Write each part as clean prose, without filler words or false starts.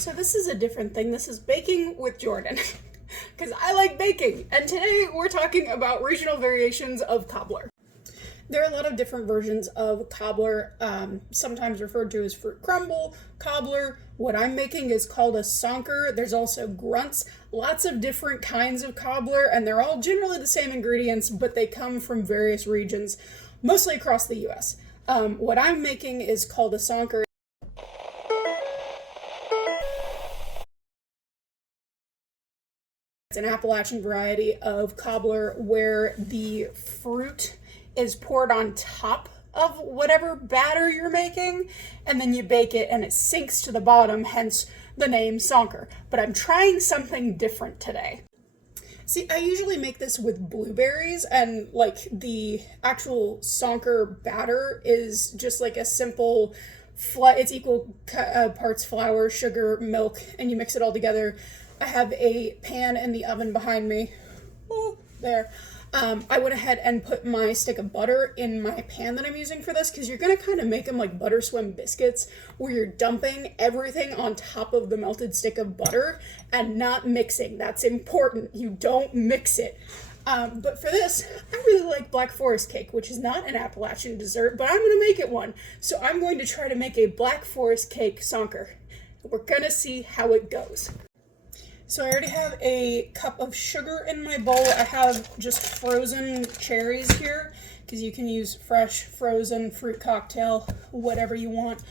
So this is a different thing. This is baking with Jordan. Because I like baking. And today we're talking about regional variations of cobbler. There are a lot of different versions of cobbler, sometimes referred to as fruit crumble, cobbler. What I'm making is called a sonker. There's also grunts, lots of different kinds of cobbler, and they're all generally the same ingredients, but they come from various regions, mostly across the US. What I'm making is called a sonker. It's an Appalachian variety of cobbler where the fruit is poured on top of whatever batter you're making, and then you bake it and it sinks to the bottom, hence the name sonker. But I'm trying something different today. See, I usually make this with blueberries, and like the actual sonker batter is just like a simple it's equal parts flour, sugar, milk, and you mix it all together. I have a pan in the oven behind me. Oh, there. I went ahead and put my stick of butter in my pan that I'm using for this, because you're going to kind of make them like butter swim biscuits, where you're dumping everything on top of the melted stick of butter and not mixing. That's important. You don't mix it. But for this, I really like Black Forest cake, which is not an Appalachian dessert, but I'm going to make it one. So I'm going to try to make a Black Forest cake sonker. We're going to see how it goes. So I already have a cup of sugar in my bowl. I have just frozen cherries here, because you can use fresh, frozen fruit cocktail, whatever you want.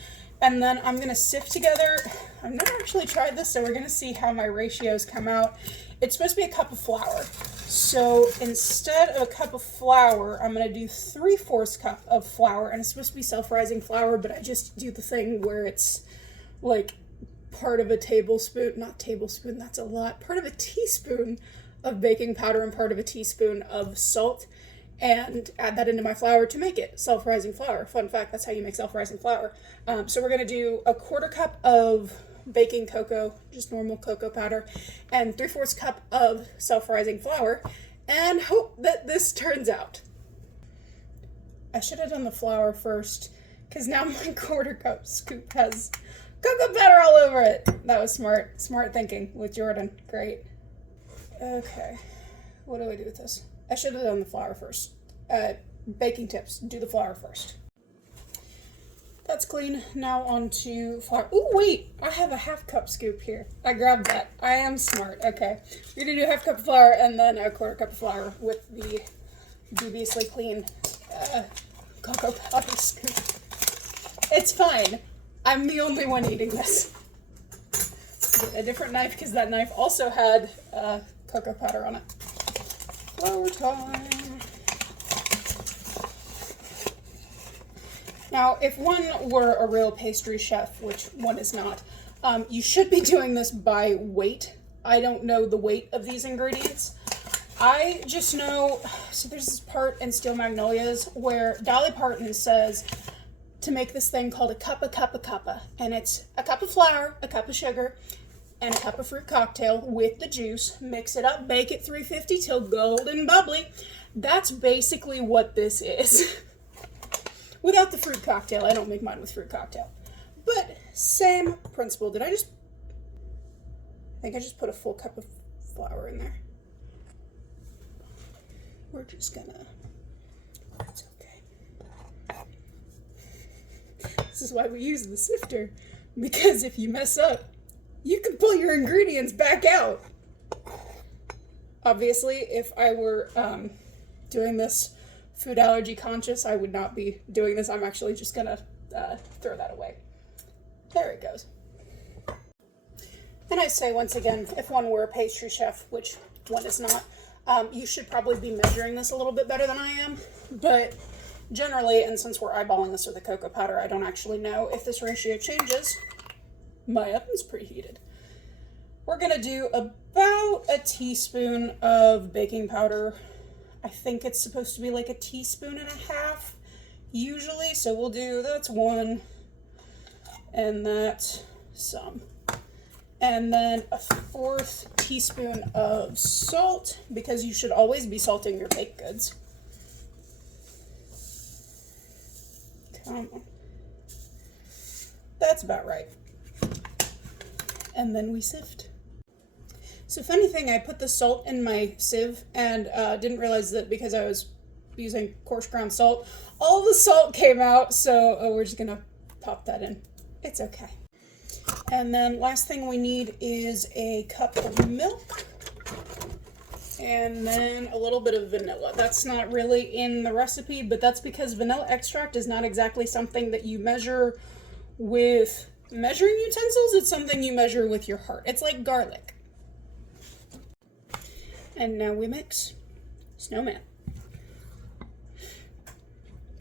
And then I'm going to sift together, I've never actually tried this, so we're going to see how my ratios come out. It's supposed to be a cup of flour. So instead of a cup of flour, I'm going to do 3/4 cup of flour. And it's supposed to be self-rising flour, but I just do the thing where it's like part of a tablespoon, not tablespoon, that's a lot, part of a teaspoon of baking powder and part of a teaspoon of salt, and add that into my flour to make it self-rising flour. Fun fact, that's how you make self-rising flour. So we're going to do 1/4 cup of baking cocoa, just normal cocoa powder, and 3/4 cup of self-rising flour, and hope that this turns out. I should have done the flour first, because now my 1/4 cup scoop has cocoa powder all over it. That was smart. Smart thinking with Jordan. Great. Okay. What do I do with this? I should have done the flour first. Baking tips. Do the flour first. That's clean. Now on to flour. Oh, wait. I have a 1/2 cup scoop here. I grabbed that. I am smart. Okay. We're going to do 1/2 cup of flour and then 1/4 cup of flour with the dubiously clean cocoa powder scoop. It's fine. I'm the only one eating this. Get a different knife, because that knife also had cocoa powder on it. Flour time. Now, if one were a real pastry chef, which one is not, you should be doing this by weight. I don't know the weight of these ingredients. I just know, so there's this part in Steel Magnolias where Dolly Parton says to make this thing called a cuppa, and it's a cup of flour, a cup of sugar, and a cup of fruit cocktail with the juice. Mix it up, bake it 350 till golden bubbly. That's basically what this is. Without the fruit cocktail. I don't make mine with fruit cocktail. But same principle. I think I just put a full cup of flour in there. We're just gonna, it's okay. This is why we use the sifter, because if you mess up, you can pull your ingredients back out. Obviously, if I were doing this food allergy conscious, I would not be doing this. I'm actually just gonna throw that away. There it goes. And I say once again, if one were a pastry chef, which one is not, you should probably be measuring this a little bit better than I am, but generally, and since we're eyeballing this with the cocoa powder, I don't actually know if this ratio changes. My oven's preheated. We're gonna do about a teaspoon of baking powder. I think it's supposed to be like 1.5 teaspoons usually, so we'll do, that's 1, and that's some. And then 1/4 teaspoon of salt, because you should always be salting your baked goods. Come on. That's about right. and then we sift. So funny thing, I put the salt in my sieve and didn't realize that because I was using coarse ground salt, all the salt came out, so we're just gonna pop that in. It's okay. And then last thing we need is a cup of milk and then a little bit of vanilla. That's not really in the recipe, but that's because vanilla extract is not exactly something that you measure with measuring utensils. It's something you measure with your heart. It's like garlic. And now we mix. Snowman.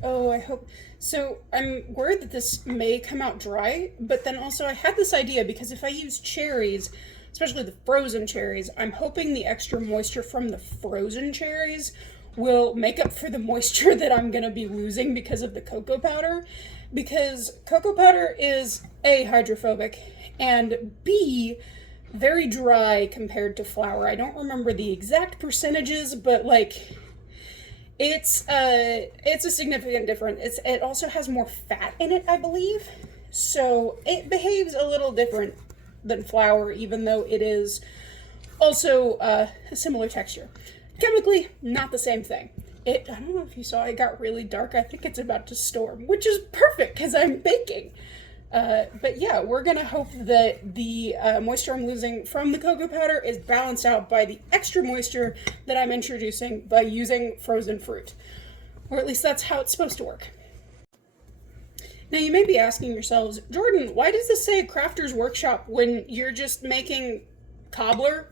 Oh, I hope... So I'm worried that this may come out dry, but then also I had this idea because if I use cherries, especially the frozen cherries, I'm hoping the extra moisture from the frozen cherries will make up for the moisture that I'm going to be losing because of the cocoa powder. Because cocoa powder is A, hydrophobic, and B, very dry compared to flour. I don't remember the exact percentages, but like it's a significant difference. It also has more fat in it, I believe. So it behaves a little different than flour, even though it is also a similar texture. Chemically, not the same thing. I don't know if you saw, it got really dark. I think it's about to storm, which is perfect because I'm baking. But yeah, we're gonna hope that the moisture I'm losing from the cocoa powder is balanced out by the extra moisture that I'm introducing by using frozen fruit. Or at least that's how it's supposed to work. Now you may be asking yourselves, Jordan, why does this say Crafter's Workshop when you're just making cobbler, ?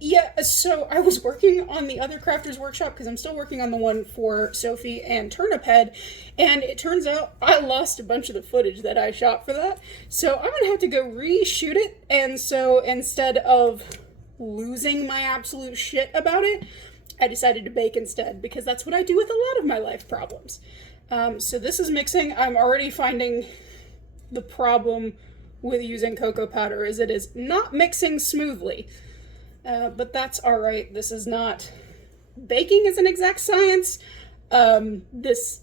Yeah, so I was working on the other Crafter's Workshop because I'm still working on the one for Sophie and Turnip Head, and it turns out I lost a bunch of the footage that I shot for that, so I'm gonna have to go reshoot it, and so instead of losing my absolute shit about it, I decided to bake instead, because that's what I do with a lot of my life problems. So this is mixing. I'm already finding the problem with using cocoa powder is it is not mixing smoothly. But that's all right. This is not... Baking is an exact science. This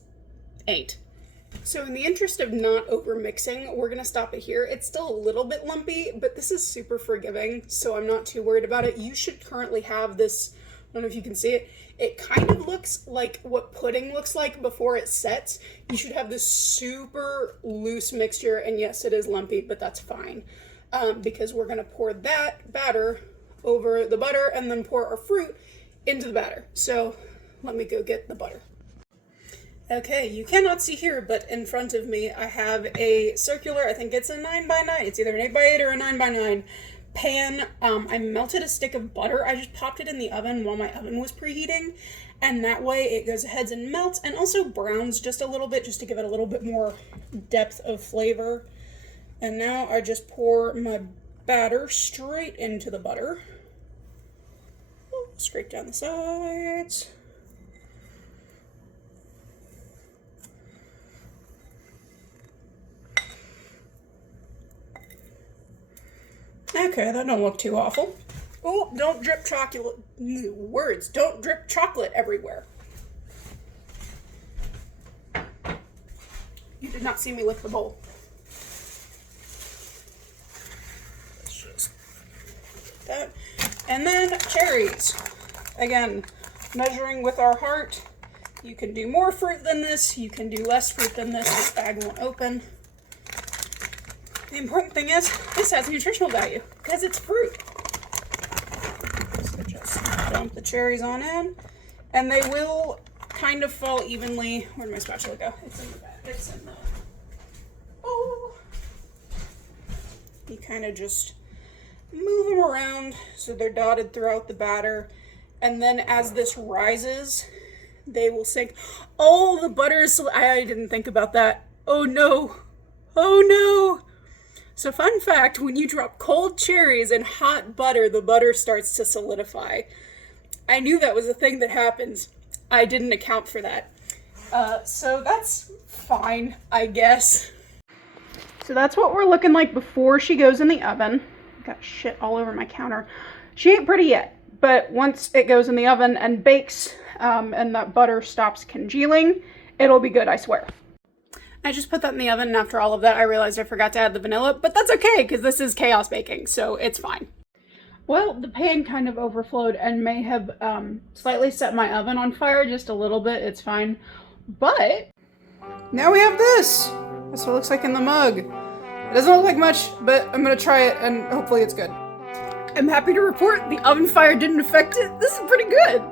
ain't. So in the interest of not over mixing, we're going to stop it here. It's still a little bit lumpy, but this is super forgiving, so I'm not too worried about it. You should currently have this... I don't know if you can see it. It kind of looks like what pudding looks like before it sets. You should have this super loose mixture, and yes, it is lumpy, but that's fine. Because we're going to pour that batter over the butter and then pour our fruit into the batter. So let me go get the butter. Okay, you cannot see here, but in front of me I have a circular, I think it's a 9x9, it's either an 8x8 or a 9x9 pan. I melted a stick of butter. I just popped it in the oven while my oven was preheating, and that way it goes ahead and melts and also browns just a little bit, just to give it a little bit more depth of flavor. And now I just pour my batter straight into the butter. Straight down the sides. Okay, that don't look too awful. Oh, don't drip chocolate. Words. Don't drip chocolate everywhere. You did not see me lick the bowl. Let's just that. And then cherries. Again, measuring with our heart. You can do more fruit than this. You can do less fruit than this. This bag won't open. The important thing is, this has nutritional value because it's fruit. So just dump the cherries on in, and they will kind of fall evenly. Where did my spatula go? It's in the bag. It's in the... Oh! You kind of just move them around so they're dotted throughout the batter, and then as this rises, they will sink. Oh, the butter is... I didn't think about that. Oh no! Oh no! So fun fact, when you drop cold cherries in hot butter, the butter starts to solidify. I knew that was a thing that happens. I didn't account for that. So that's fine, I guess. So that's what we're looking like before she goes in the oven. Got shit all over my counter. She ain't pretty yet, but once it goes in the oven and bakes, and that butter stops congealing, it'll be good, I swear. I just put that in the oven, and after all of that, I realized I forgot to add the vanilla, but that's okay, because this is chaos baking, so it's fine. Well, the pan kind of overflowed and may have slightly set my oven on fire just a little bit. It's fine. But now we have this. That's what it looks like in the mug. It doesn't look like much, but I'm gonna try it and hopefully it's good. I'm happy to report the oven fire didn't affect it. This is pretty good.